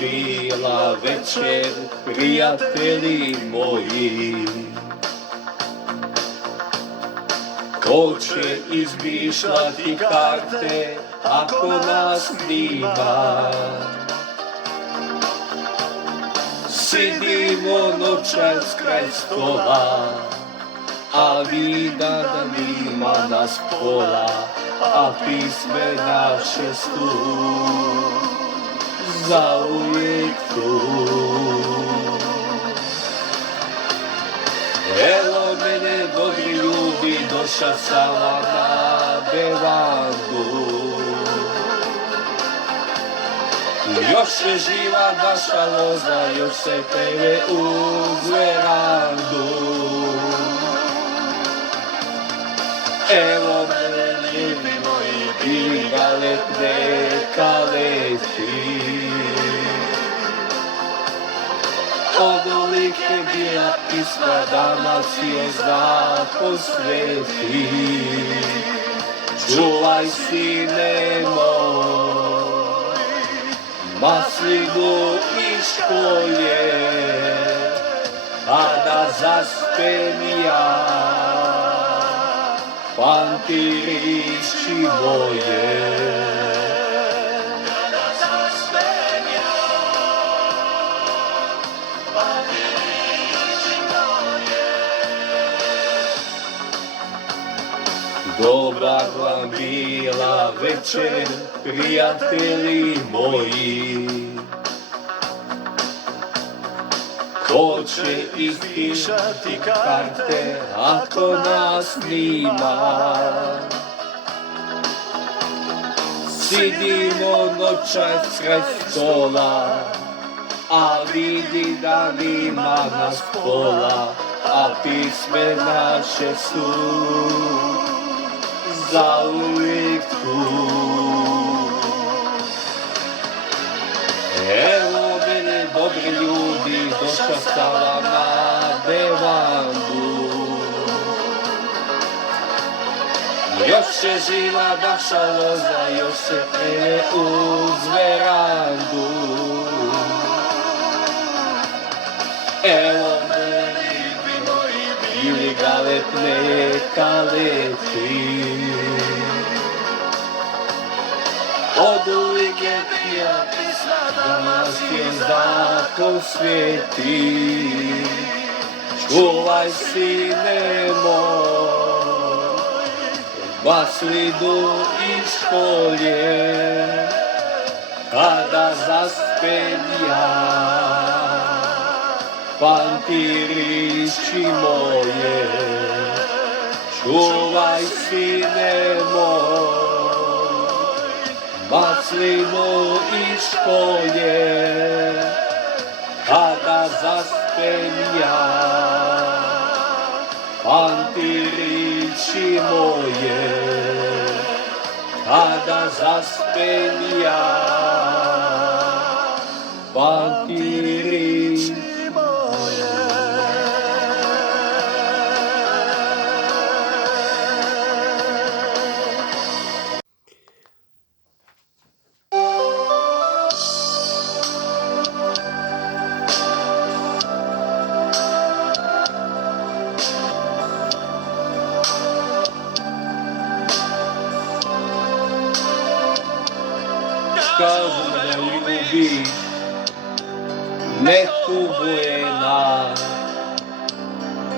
bila večer, prijatelji moji. Ko će izmišljati karte ako nas nima? Sidimo noćas kraj stola, a vina da nima nas pola, a pisme naše su zauvijek tu. Evo mene dobri ljudi, doša sam vam na bevandu. Još je živa naša loza, još se pere uz verandu. Evo mene ljubi moji, bili galetne kaleti. Odolik je bila pisma, danas je zna posveti. Čuvaj sine moj, maslinu i školje, a da zaspem ja pantirići moje. Dobra vam bila večer, prijatelji moji. Ko će ispišati karte ako nas nima? Sidimo noćas kraj stola, a vidi da nima nas pola, a pisme naše su zauvijek tu. Evo mene dobri ljudi, došao sam vam na bevandu. Još je živa naša loza, još se pere uz verandu. Evo mene bili galetne kaleti. Oduvijek je pija pisma, danas je zakon sveti. Čuvaj sine moj, maslinu i školje, kada zaspem ja pantirići moje. Čuvaj sine moj, maslinu i školje, kada zaspem ja pantirići moje. Kada zaspem ja pantirići moje. Kažu da ljubiš neku bujena,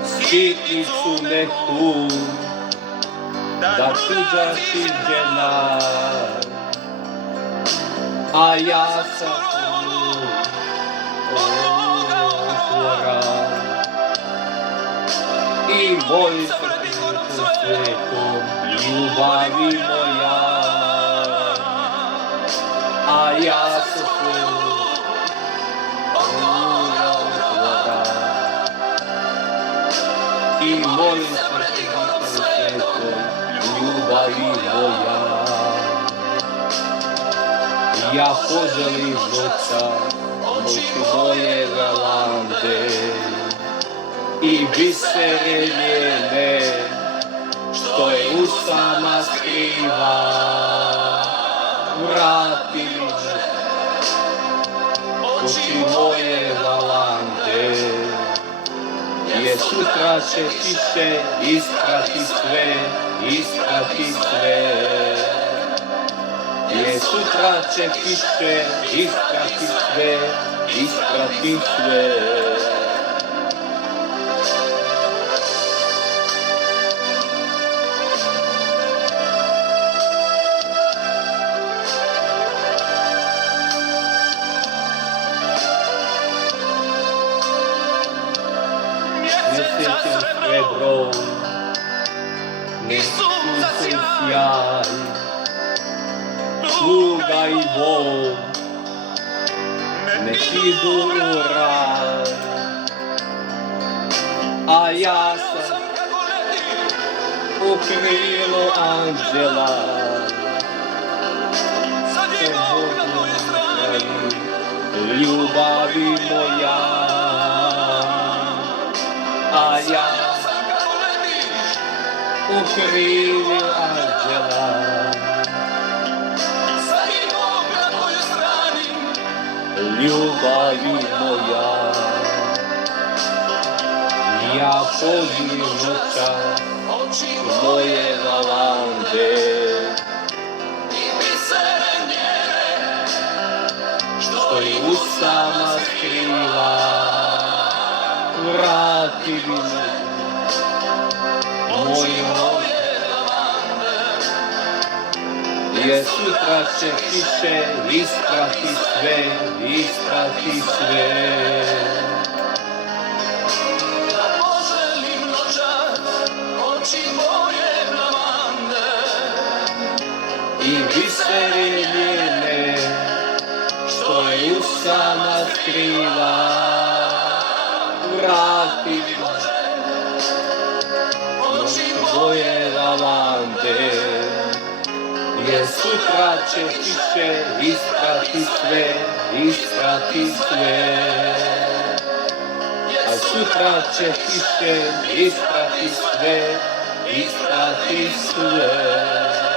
skitnicu neku, da tuđa si žena, a ja sam tu otvora i volim se tu svetom ljubavi moja. A ja se tu otvora i molim se tu svetom ljubavi moja. Ja poželim noća, noći moje galande i bisere njene, što je usama skriva. Vrati mi se oči moje lavande. Je sutra će kiše isprati sve, isprati sve. Je sutra će kiše isprati sve, isprati sve. Mjesecem srebrom, nesuncem sjaj, tuga i bol, nek idu u raj. A ja sam u krilu anđela, ljubavi moja. A ja u krilu anđela, ljubavi moja. Ja podim noćas moje lavande i bisere njene, što i usama skriva. Vrati mi moje lavande, jer sutra će kiše isprati sve, isprati sve. I bisere njene, što je usama skriva. Vrati mi oči moje lavande, jer sutra će kiše isprati sve, isprati sve. A sutra će kiše isprati sve, isprati sve.